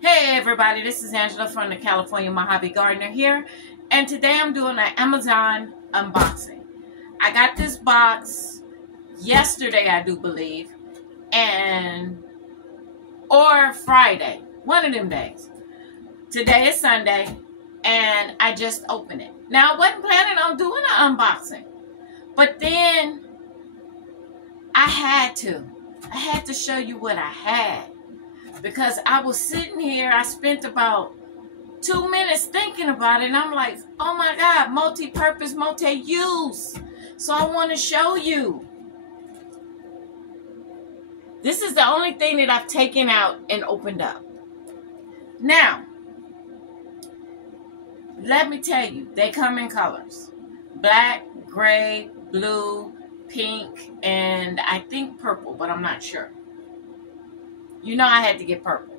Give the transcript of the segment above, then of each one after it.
Hey everybody, this is Angela from the California Mojave Gardener here, and today I'm doing an Amazon unboxing. I got this box yesterday, I do believe, or Friday, one of them days. Today is Sunday, and I just opened it. Now, I wasn't planning on doing an unboxing, but then I had to show you what I had. Because I was sitting here, I spent about 2 minutes thinking about it, and I'm like, oh my God, multi-purpose, multi-use. So I want to show you. This is the only thing that I've taken out and opened up. Now, let me tell you, they come in colors. Black, gray, blue, pink, and I think purple, but I'm not sure. You know I had to get purple.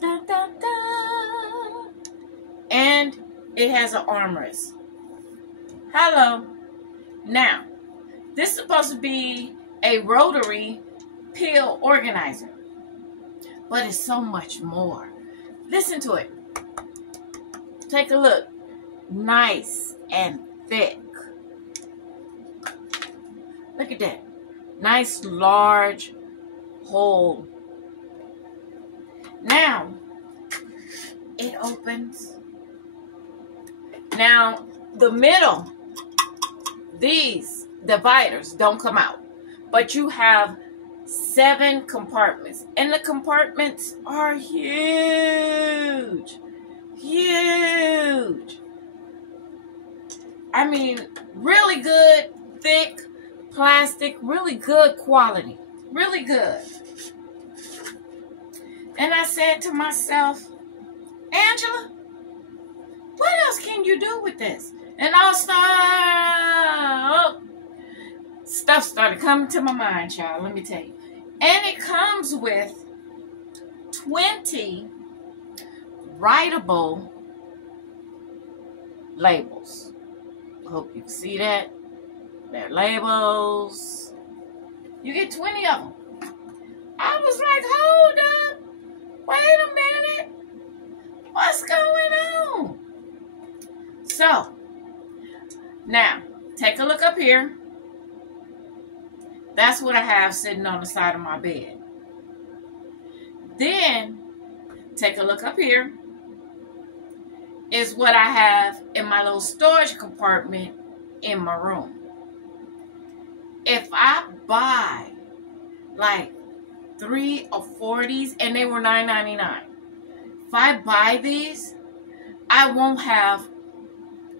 Da, da, da. And it has an armrest. Hello. Now, this is supposed to be a rotary peel organizer. But it's so much more. Listen to it. Take a look. Nice and thick. Look at that. Nice, large hole. Now, it opens. Now, the middle, these dividers don't come out. But you have 7 compartments. And the compartments are huge. Huge. I mean, really good, thick plastic, really good quality. Really good. And I said to myself, Angela, what else can you do with this? And stuff started coming to my mind, child, let me tell you. And it comes with 20 writable labels. I hope you can see that. They're labels. You get 20 of them. I was like, hold up. Wait a minute. What's going on? So, now, take a look up here. That's what I have sitting on the side of my bed. Then, take a look up here. Is what I have in my little storage compartment in my room. If I buy, like, 3 or 4 of these, and they were $9.99. If I buy these, I won't have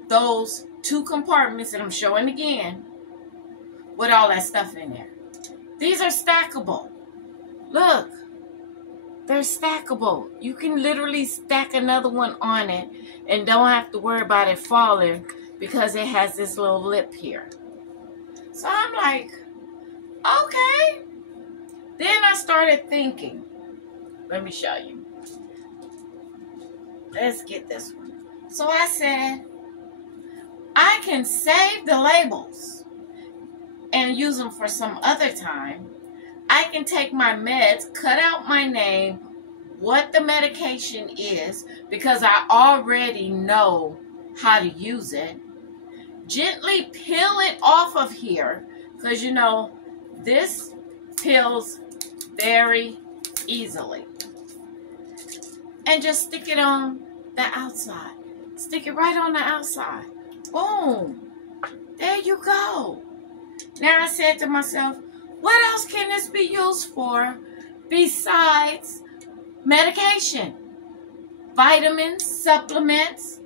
those 2 compartments that I'm showing again with all that stuff in there. These are stackable. Look, they're stackable. You can literally stack another one on it and don't have to worry about it falling because it has this little lip here. So I'm like, okay. Then I started thinking, let me show you. Let's get this one. So I said, I can save the labels and use them for some other time. I can take my meds, cut out my name, what the medication is, because I already know how to use it. Gently peel it off of here, because you know, this peels very easily. And just stick it on the outside. Stick it right on the outside. Boom. There you go. Now I said to myself, what else can this be used for besides medication? Vitamins, supplements.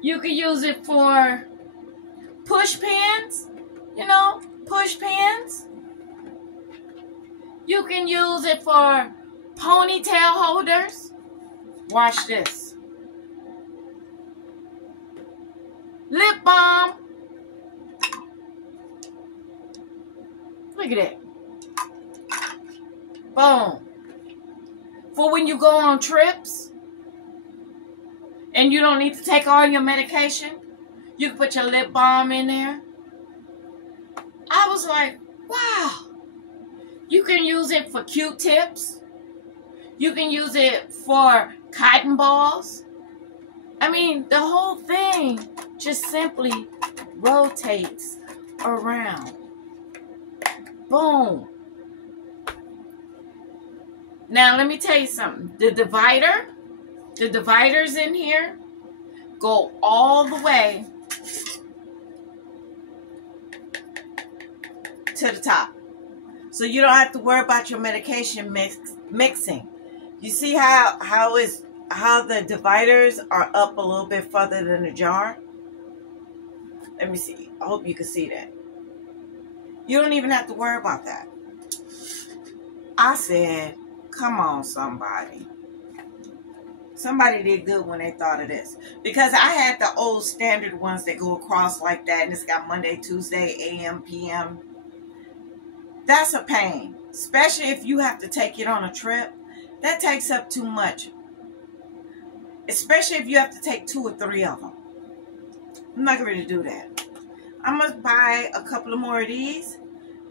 You can use it for push pins. You know, push pins. You can use it for ponytail holders. Watch this. Lip balm. Look at that. Boom. For when you go on trips and you don't need to take all your medication, you can put your lip balm in there. I was like, wow. You can use it for Q-tips. You can use it for cotton balls. I mean, the whole thing just simply rotates around. Boom. Now, let me tell you something. The dividers in here go all the way to the top. So you don't have to worry about your medication mixing. You see how the dividers are up a little bit further than the jar? Let me see. I hope you can see that. You don't even have to worry about that. I said, come on, somebody. Somebody did good when they thought of this. Because I had the old standard ones that go across like that, and it's got Monday, Tuesday, AM, PM. That's a pain. Especially if you have to take it on a trip. That takes up too much. Especially if you have to take 2 or 3 of them. I'm not going to do that. I'm going to buy a couple of more of these.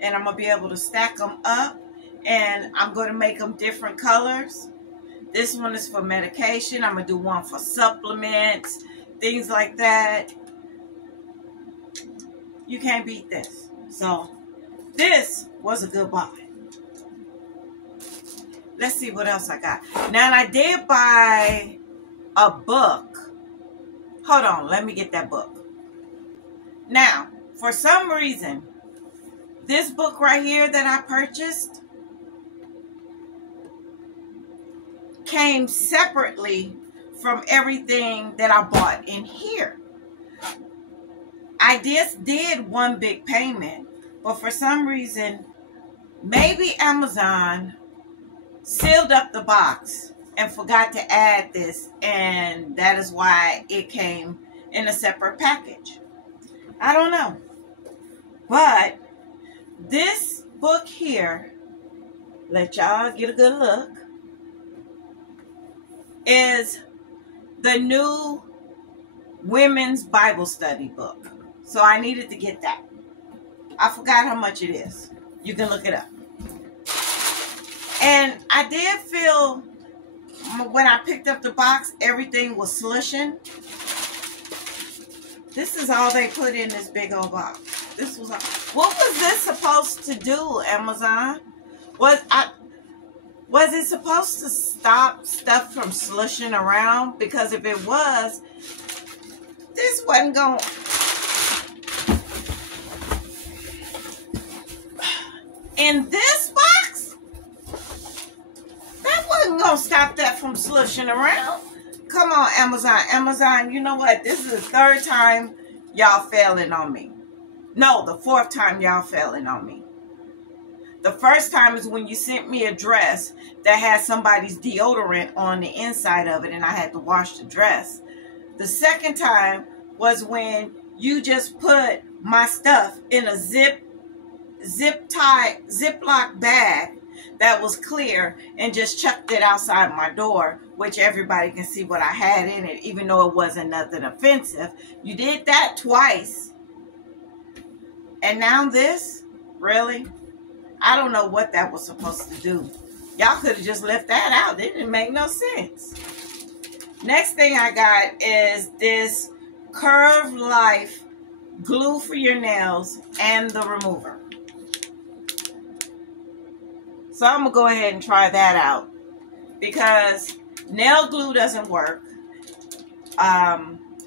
And I'm going to be able to stack them up. And I'm going to make them different colors. This one is for medication. I'm going to do one for supplements. Things like that. You can't beat this. So, this was a good buy. Let's see what else I got. Now, I did buy a book. Hold on. Let me get that book. Now, for some reason, this book right here that I purchased came separately from everything that I bought in here. I just did one big payment, but for some reason, maybe Amazon sealed up the box and forgot to add this, and that is why it came in a separate package. I don't know. But this book here, let y'all get a good look, is the new women's Bible study book. So I needed to get that. I forgot how much it is. You can look it up. And I did feel when I picked up the box, everything was slushing. This is all they put in this big old box. This was all. What was this supposed to do, Amazon? Was it supposed to stop stuff from slushing around? Because if it was, this wasn't going. In this box, that wasn't going to stop that from slushing around. Come on, Amazon. Amazon, you know what? This is the 3rd time y'all failing on me. No, the 4th time y'all failing on me. The first time is when you sent me a dress that had somebody's deodorant on the inside of it, and I had to wash the dress. The second time was when you just put my stuff in a Ziploc bag that was clear and just chucked it outside my door, which everybody can see what I had in it, even though it wasn't nothing offensive. You did that twice. And now this? Really? I don't know what that was supposed to do. Y'all could have just left that out. It didn't make no sense. Next thing I got is this Curve Life glue for your nails and the remover. So I'm going to go ahead and try that out. Because nail glue doesn't work.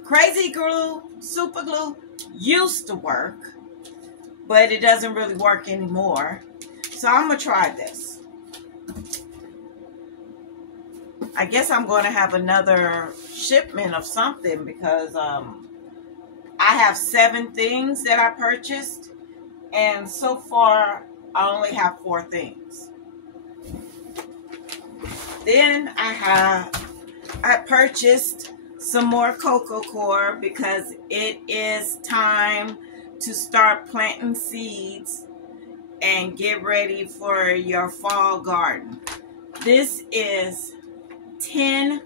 Crazy glue, super glue used to work. But it doesn't really work anymore. So I'm going to try this. I guess I'm going to have another shipment of something because I have 7 things that I purchased. And so far, I only have 4 things. Then I purchased some more coco coir because it is time to start planting seeds and get ready for your fall garden. This is 10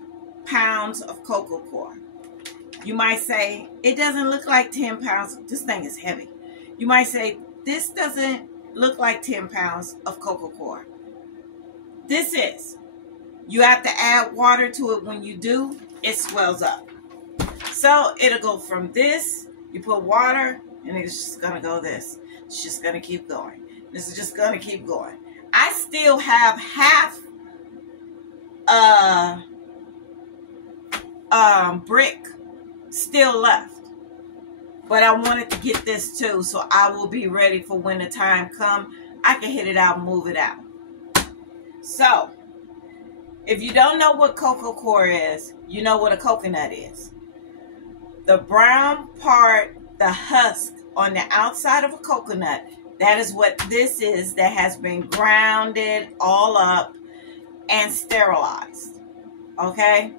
pounds of coco coir. You might say, it doesn't look like 10 pounds. This thing is heavy. You might say, this doesn't look like 10 pounds of coco coir. This is. you have to add water to it. When you do, it swells up. So it'll go from this, you put water, and it's just gonna go this. It's just gonna keep going. This is just gonna keep going. I still have half brick still left, but I wanted to get this too, so I will be ready for when the time comes. I can hit it out and move it out. So if you don't know what coco coir is, you know what a coconut is. The brown part, the husk on the outside of a coconut, that is what this is, that has been grounded all up and sterilized. Okay?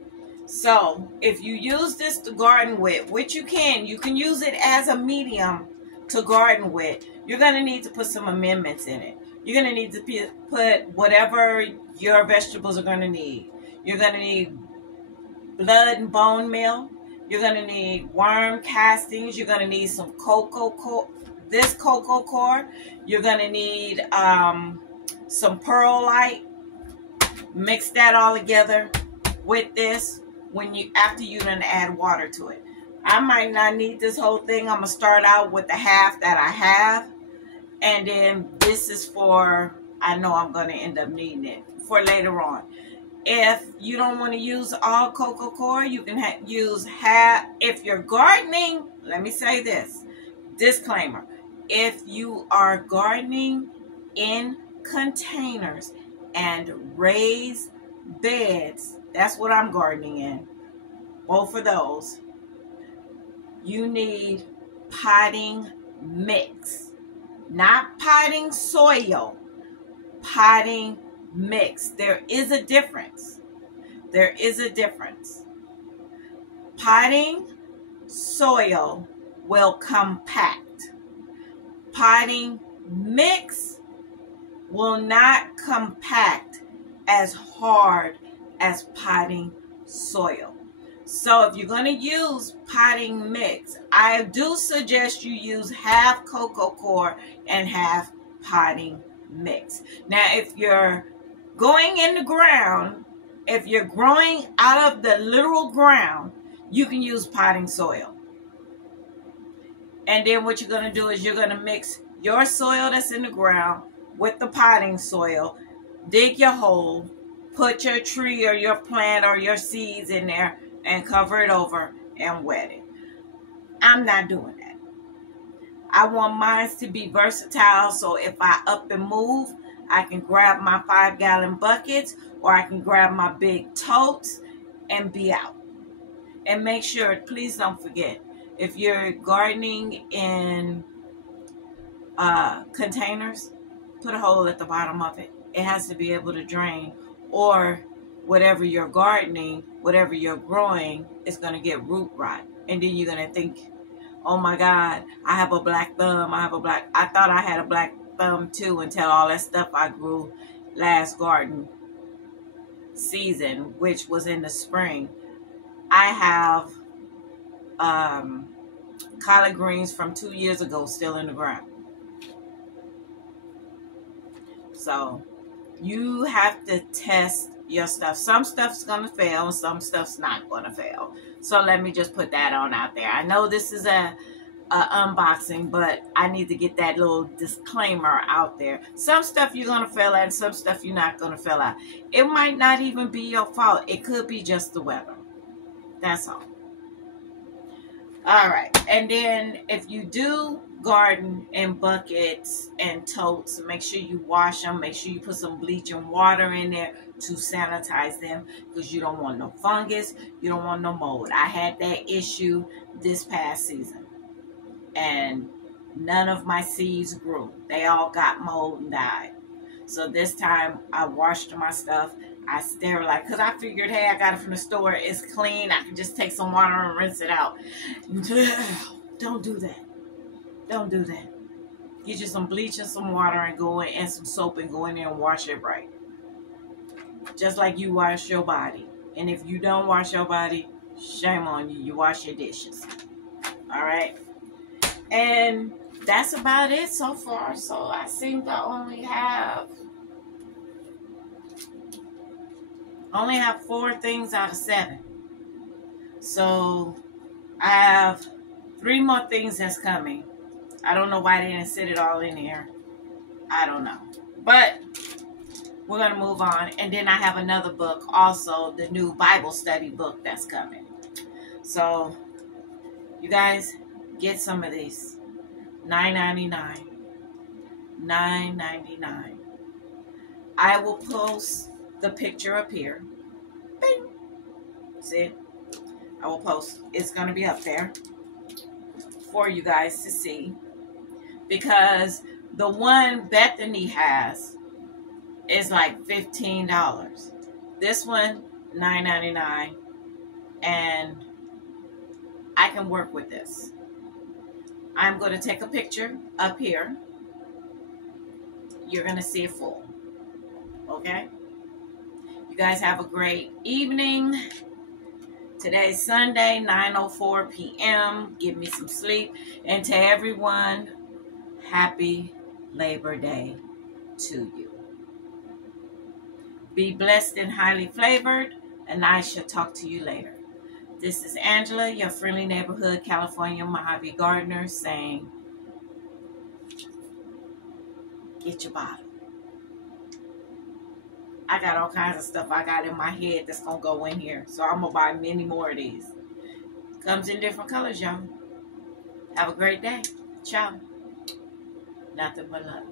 So if you use this to garden with, which you can use it as a medium to garden with, you're going to need to put some amendments in it. You're going to need to put whatever your vegetables are going to need. You're going to need blood and bone meal. You're going to need worm castings. You're going to need some coco coir. You're going to need some perlite. Mix that all together with this after you done add water to it. I might not need this whole thing. I'm going to start out with the half that I have. And then this is for, I know I'm going to end up needing it for later on. If you don't want to use all coco coir, you can use half. If you're gardening, let me say this, disclaimer. If you are gardening in containers and raised beds, that's what I'm gardening in, both of those, you need potting mix. Not potting soil, potting mix. There is a difference. There is a difference. Potting soil will compact. Potting mix will not compact as hard as potting soil. So if you're going to use potting mix, I do suggest you use half coco coir and half potting mix. Now, if you're going in the ground, if you're growing out of the literal ground, you can use potting soil. And then what you're going to do is you're going to mix your soil that's in the ground with the potting soil, dig your hole, put your tree or your plant or your seeds in there, and cover it over and wet it. I'm not doing that. I want mine to be versatile, so if I up and move, I can grab my 5-gallon buckets or I can grab my big totes and be out. And make sure, please don't forget, if you're gardening in containers, put a hole at the bottom of it. It has to be able to drain, or whatever you're gardening, whatever you're growing, is going to get root rot. And then you're going to think, oh my God, I have a black thumb. I thought I had a black thumb too, until all that stuff I grew last garden season, which was in the spring. I have collard greens from 2 years ago still in the ground. So you have to test your stuff. Some stuff's gonna fail and some stuff's not gonna fail. So let me just put that on out there. I know this is a unboxing, but I need to get that little disclaimer out there. Some stuff you're gonna fail at and some stuff you're not gonna fail at. It might not even be your fault. It could be just the weather. That's all. All right, and then if you do garden in buckets and totes, make sure you wash them. Make sure you put some bleach and water in there to sanitize them, because you don't want no fungus, you don't want no mold. I had that issue this past season, and none of my seeds grew. They all got mold and died. So this time I washed my stuff. I sterilized, because I figured, hey, I got it from the store. It's clean. I can just take some water and rinse it out. Don't do that. Don't do that. Get you some bleach and some water and go in, and some soap, and go in there and wash it right. Just like you wash your body. And if you don't wash your body, shame on you. You wash your dishes. All right? And that's about it so far. So I seem to only have I only have 4 things out of 7. So I have 3 more things that's coming. I don't know why they didn't sit it all in here. I don't know. But we're going to move on. And then I have another book also, the new Bible study book that's coming. So you guys get some of these. $9.99. $9.99. I will post the picture up here. Bing. See? I will post. It's going to be up there for you guys to see. Because the one Bethany has is like $15. This one, $9.99. And I can work with this. I'm going to take a picture up here. You're going to see it full. Okay? You guys have a great evening. Today's Sunday, 9:04 p.m. Give me some sleep. And to everyone, happy Labor Day to you. Be blessed and highly flavored, and I shall talk to you later. This is Angela, your friendly neighborhood California Mojave gardener, saying, get your bottle. I got all kinds of stuff I got in my head that's going to go in here. So I'm going to buy many more of these. Comes in different colors, y'all. Have a great day. Ciao. Nothing but love.